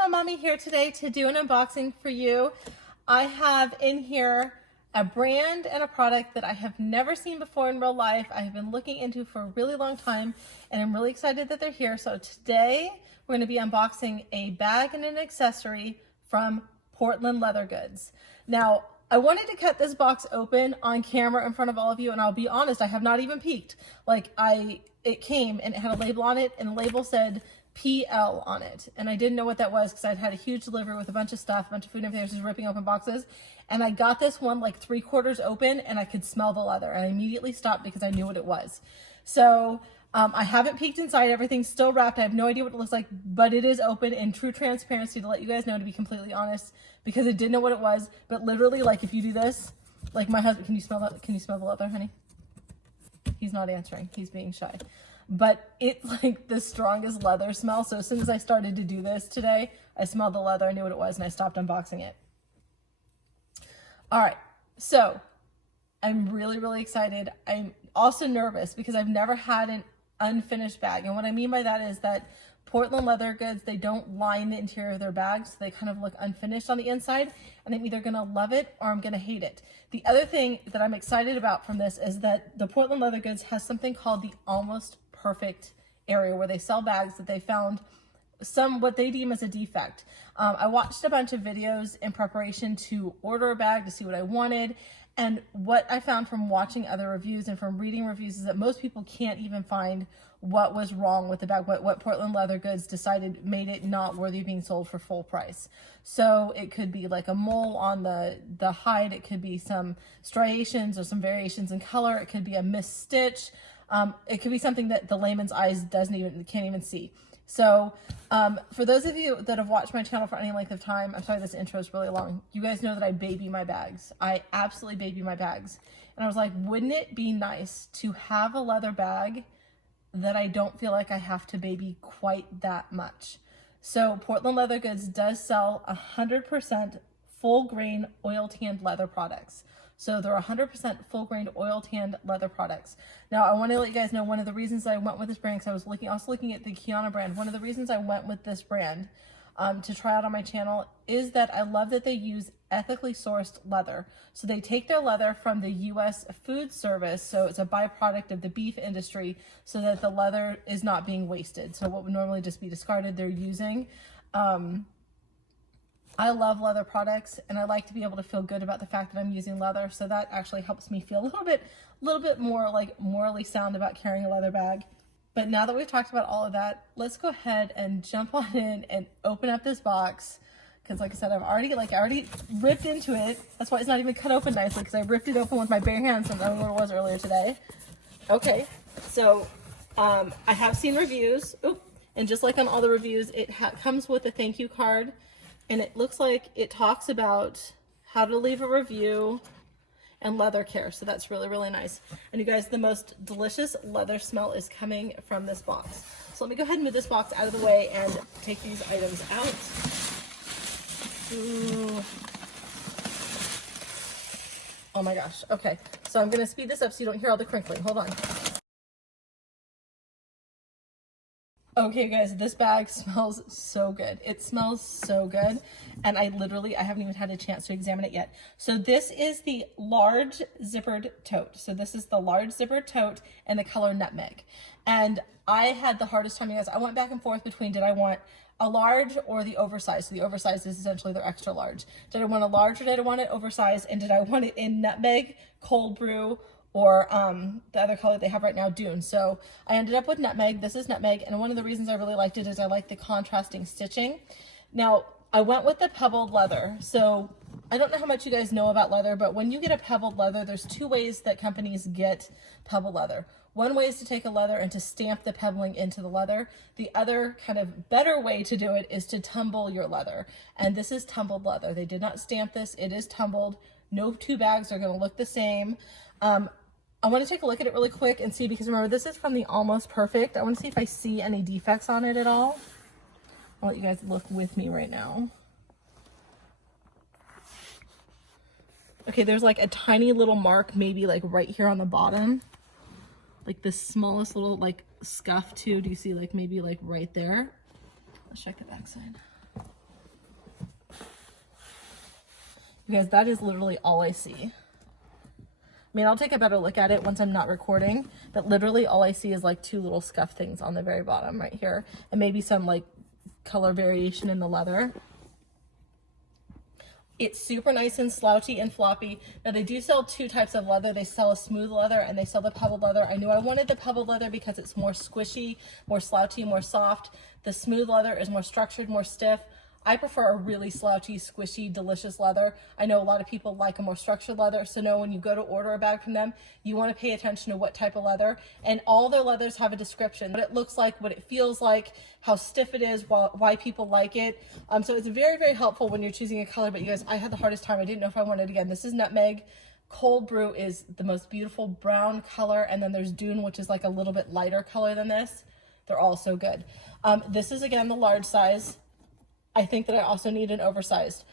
Perpetual Mommy here today to do an unboxing for you. I have in here a brand and a product that I have never seen before in real life. I have been looking into for a really long time and I'm really excited that they're here. So today we're going to be unboxing a bag and an accessory from Portland Leather Goods. Now, I wanted to cut this box open on camera in front of all of you, and I'll be honest, I have not even peeked. It came and it had a label on it, and the label said PL on it, and I didn't know what that was because I'd had a huge delivery with a bunch of stuff, a bunch of food and everything. I was just ripping open boxes, and I got this one like 3/4 open, and I could smell the leather, and I immediately stopped because I knew what it was. So I haven't peeked inside. Everything's still wrapped. I have no idea what it looks like, but it is open in true transparency to let you guys know, to be completely honest, because I didn't know what it was. But literally, like, if you do this, like my husband, can you smell that? Can you smell the leather, honey? He's not answering. He's being shy. But it's like the strongest leather smell. So as soon as I started to do this today, I smelled the leather. I knew what it was, and I stopped unboxing it. All right. So I'm really, really excited. I'm also nervous because I've never had an unfinished bag. And what I mean by that is that Portland Leather Goods, they don't line the interior of their bags. So they kind of look unfinished on the inside, and I'm either going to love it or I'm going to hate it. The other thing that I'm excited about from this is that the Portland Leather Goods has something called the Almost Perfect area, where they sell bags that they found what they deem as a defect. I watched a bunch of videos in preparation to order a bag to see what I wanted. And what I found from watching other reviews and from reading reviews is that most people can't even find what was wrong with the bag, what Portland Leather Goods decided made it not worthy of being sold for full price. So it could be like a mole on the hide, it could be some striations or some variations in color, it could be a missed stitch, it could be something that the layman's eyes can't even see. So for those of you that have watched my channel for any length of time, I'm sorry this intro is really long. You guys know that I baby my bags. I absolutely baby my bags. And I was like, wouldn't it be nice to have a leather bag that I don't feel like I have to baby quite that much? So Portland Leather Goods does sell 100% full grain oil tanned leather products. So they're 100% full grain oil tanned leather products. Now I want to let you guys know one of the reasons I went with this brand, because I was also looking at the Kiana brand. One of the reasons I went with this brand to try out on my channel is that I love that they use ethically sourced leather. So they take their leather from the U.S. food service, so it's a byproduct of the beef industry, so that the leather is not being wasted. So what would normally just be discarded, they're using. I love leather products, and I like to be able to feel good about the fact that I'm using leather, so that actually helps me feel a little bit more like morally sound about carrying a leather bag. But now that we've talked about all of that, let's go ahead and jump on in and open up this box, because like I said, I already ripped into it. That's why it's not even cut open nicely, because I ripped it open with my bare hands since I don't know what it was earlier today. Okay, so I have seen reviews. Oop, and just like on all the reviews, it comes with a thank you card. And it looks like it talks about how to leave a review and leather care. So that's really, really nice. And you guys, the most delicious leather smell is coming from this box. So let me go ahead and move this box out of the way and take these items out. Ooh. Oh my gosh. Okay. So I'm going to speed this up so you don't hear all the crinkling. Hold on. Okay guys, this bag smells so good. It smells so good, and I haven't even had a chance to examine it yet. So this is the large zippered tote. So this is the large zippered tote in the color nutmeg. And I had the hardest time, you guys. I went back and forth between, did I want a large or the oversized? So the oversized is essentially their extra large. Did I want a large or did I want it oversized? And did I want it in nutmeg, cold brew, or the other color they have right now, Dune? So I ended up with nutmeg. This is nutmeg, and one of the reasons I really liked it is I like the contrasting stitching. Now, I went with the pebbled leather. So I don't know how much you guys know about leather, but when you get a pebbled leather, there's two ways that companies get pebbled leather. One way is to take a leather and to stamp the pebbling into the leather. The other kind of better way to do it is to tumble your leather. And this is tumbled leather. They did not stamp this. It is tumbled. No two bags are going to look the same. I want to take a look at it really quick and see, because remember, this is from the Almost Perfect. I want to see if I see any defects on it at all. I'll let you guys look with me right now. Okay, there's like a tiny little mark, maybe like right here on the bottom. Like the smallest little like scuff too. Do you see like maybe like right there? Let's check the back side. because that is literally all I see. I mean, I'll take a better look at it once I'm not recording, but literally all I see is like two little scuff things on the very bottom right here, and maybe some like color variation in the leather. It's super nice and slouchy and floppy. Now they do sell two types of leather. They sell a smooth leather and they sell the pebbled leather. I knew I wanted the pebbled leather because it's more squishy, more slouchy, more soft. The smooth leather is more structured, more stiff. I prefer a really slouchy, squishy, delicious leather. I know a lot of people like a more structured leather, so know when you go to order a bag from them, you want to pay attention to what type of leather. And all their leathers have a description, what it looks like, what it feels like, how stiff it is, why people like it. So it's very, very helpful when you're choosing a color. But you guys, I had the hardest time. I didn't know if I wanted it again. This is Nutmeg. Coldbrew is the most beautiful brown color, and then there's Dune, which is like a little bit lighter color than this. They're all so good. This is again the large size. I think that I also need an oversized.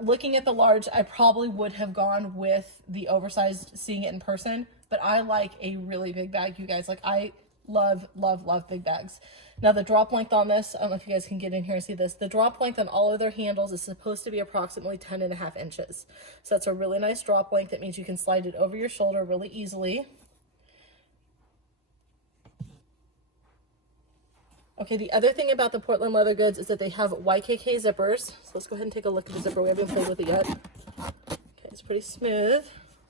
Looking at the large, I probably would have gone with the oversized seeing it in person, but I like a really big bag, you guys. Like I love, love, love big bags. Now the drop length on this, I don't know if you guys can get in here and see this. The drop length on all of their handles is supposed to be approximately 10.5 inches. So that's a really nice drop length. That means you can slide it over your shoulder really easily. Okay, the other thing about the Portland leather goods is that they have Ykk zippers. So let's go ahead and take a look at the zipper. We haven't played with it yet. Okay, it's pretty smooth.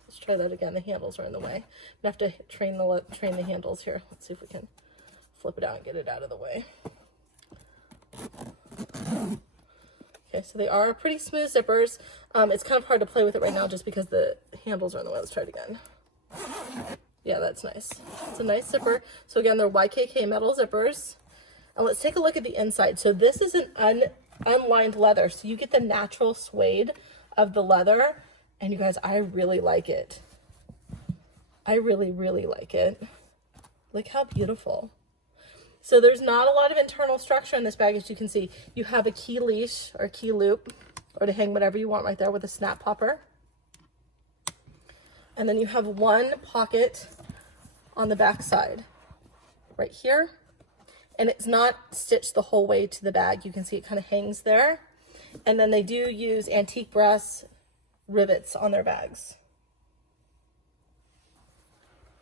Let's try that again. The handles are in the way. I'm gonna have to train the handles here. Let's see if we can flip it out and get it out of the way. Okay, so they are pretty smooth zippers. It's kind of hard to play with it right now just because the handles are in the way. Let's try it again. Yeah, that's nice. It's a nice zipper. So again, they're Ykk metal zippers. And let's take a look at the inside. So this is an unlined leather. So you get the natural suede of the leather. And you guys, I really like it. I really, really like it. Look how beautiful. So there's not a lot of internal structure in this bag, as you can see. You have a key leash or key loop, or to hang whatever you want right there with a snap popper. And then you have one pocket on the back side right here. And it's not stitched the whole way to the bag. You can see it kind of hangs there. And then they do use antique brass rivets on their bags.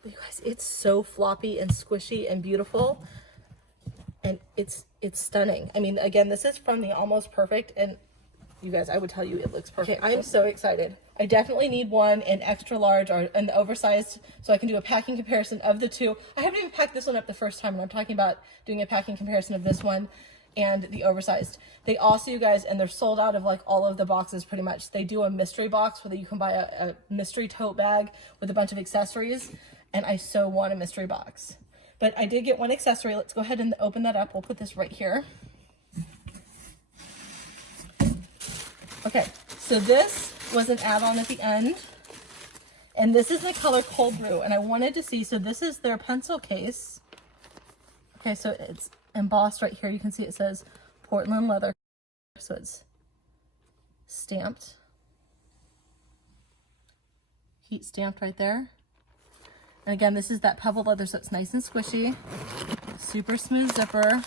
But you guys, it's so floppy and squishy and beautiful. And it's stunning. I mean, again, this is from the Almost Perfect, and you guys, I would tell you it looks perfect. Okay, I'm so excited. I definitely need one in extra large or an oversized so I can do a packing comparison of the two. I haven't even packed this one up the first time, and I'm talking about doing a packing comparison of this one and the oversized. They also, you guys, and they're sold out of like all of the boxes pretty much. They do a mystery box where you can buy a mystery tote bag with a bunch of accessories, and I so want a mystery box. But I did get one accessory. Let's go ahead and open that up. We'll put this right here. Okay, so this was an add-on at the end, and this is the color Coldbrew, and I wanted to see, so this is their pencil case. Okay, so it's embossed right here. You can see it says Portland leather, so it's stamped, heat stamped right there. And again, this is that pebble leather, so it's nice and squishy, super smooth zipper.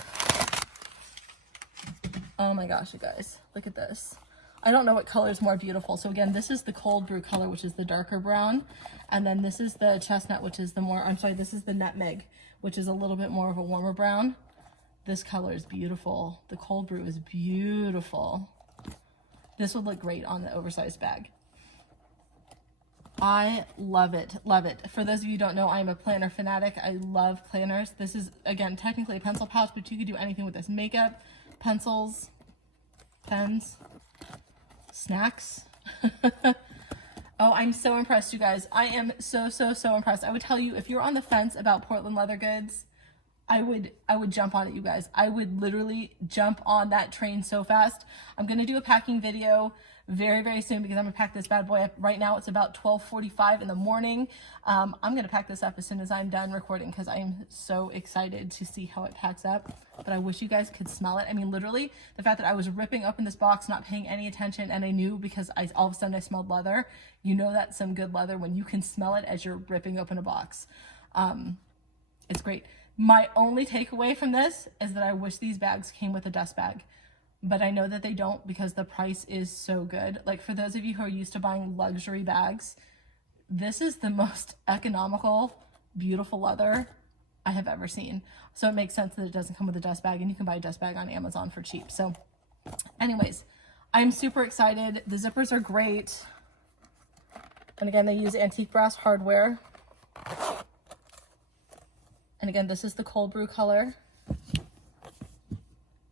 Oh my gosh, you guys, look at this. I don't know what color is more beautiful. So again, this is the Coldbrew color, which is the darker brown. And then this is the chestnut, which is the more, I'm sorry, this is the nutmeg, which is a little bit more of a warmer brown. This color is beautiful. The Coldbrew is beautiful. This would look great on the oversized bag. I love it, love it. For those of you who don't know, I'm a planner fanatic. I love planners. This is, again, technically a pencil pouch, but you could do anything with this. Makeup, pencils, pens, snacks. Oh, I'm so impressed, you guys. I am so impressed. I would tell you, if you're on the fence about Portland leather goods, I would jump on it, you guys. I would literally jump on that train so fast. I'm gonna do a packing video very soon because I'm gonna pack this bad boy up. Right now it's about 12:45 in the morning. I'm gonna pack this up as soon as I'm done recording because I'm so excited to see how it packs up. But I wish you guys could smell it. I mean, literally, the fact that I was ripping open this box, not paying any attention, and I knew because all of a sudden I smelled leather. You know that's some good leather when you can smell it as you're ripping open a box. It's great. My only takeaway from this is that I wish these bags came with a dust bag. but I know that they don't because the price is so good. Like for those of you who are used to buying luxury bags, this is the most economical, beautiful leather I have ever seen. So it makes sense that it doesn't come with a dust bag, and you can buy a dust bag on Amazon for cheap. So anyways, I'm super excited. The zippers are great. And again, they use antique brass hardware. And again, this is the Coldbrew color.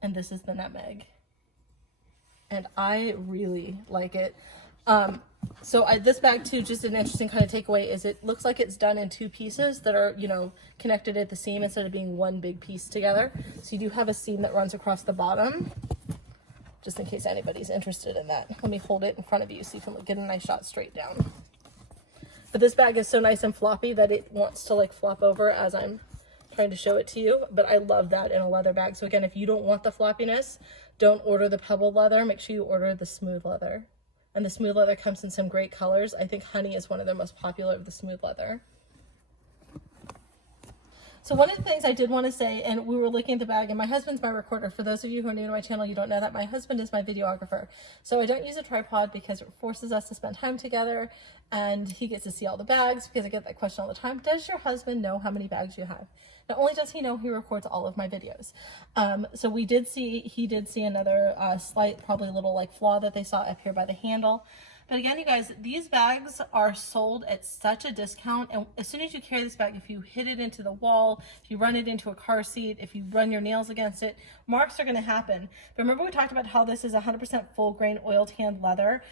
And this is the nutmeg. And I really like it. This bag too, just an interesting kind of takeaway is it looks like it's done in two pieces that are, you know, connected at the seam instead of being one big piece together. So you do have a seam that runs across the bottom, just in case anybody's interested in that. Let me hold it in front of you so you can get a nice shot straight down. But this bag is so nice and floppy that it wants to like flop over as I'm trying to show it to you. But I love that in a leather bag. So again, if you don't want the floppiness, don't order the pebble leather. Make sure you order the smooth leather. And the smooth leather comes in some great colors. I think honey is one of the most popular of the smooth leather. So one of the things I did want to say, and we were looking at the bag, and my husband's my recorder. For those of you who are new to my channel, you don't know that my husband is my videographer. So I don't use a tripod because it forces us to spend time together, and he gets to see all the bags because I get that question all the time. Does your husband know how many bags you have? Not only does he know, he records all of my videos. So he did see another slight, probably little like flaw that they saw up here by the handle. But again, you guys, these bags are sold at such a discount. And as soon as you carry this bag, if you hit it into the wall, if you run it into a car seat, if you run your nails against it, marks are going to happen. But remember we talked about how this is 100% full grain oil tanned leather.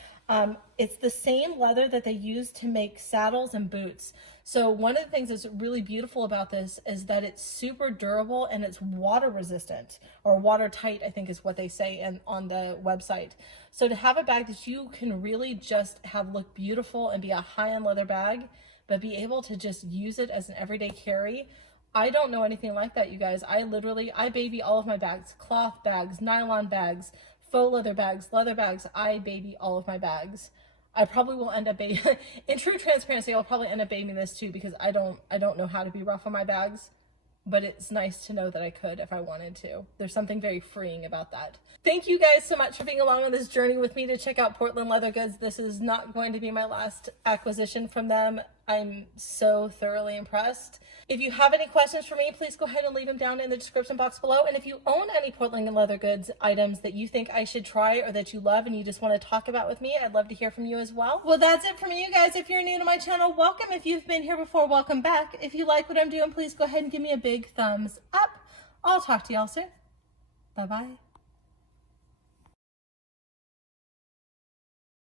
It's the same leather that they use to make saddles and boots. So one of the things that's really beautiful about this is that it's super durable and it's water resistant, or watertight, I think is what they say on the website. So to have a bag that you can really just have look beautiful and be a high-end leather bag, but be able to just use it as an everyday carry, I don't know anything like that, you guys. I baby all of my bags, cloth bags, nylon bags, faux leather bags. I baby all of my bags. I probably will end up in true transparency, I'll probably end up babying this too, because I don't know how to be rough on my bags, but it's nice to know that I could if I wanted to. There's something very freeing about that. Thank you guys so much for being along on this journey with me to check out Portland Leather Goods. This is not going to be my last acquisition from them. I'm so thoroughly impressed. If you have any questions for me, please go ahead and leave them down in the description box below. And if you own any Portland Leather Goods items that you think I should try or that you love and you just want to talk about with me, I'd love to hear from you as well. Well, that's it from you guys. If you're new to my channel, welcome. If you've been here before, welcome back. If you like what I'm doing, please go ahead and give me a big thumbs up. I'll talk to y'all soon. Bye-bye.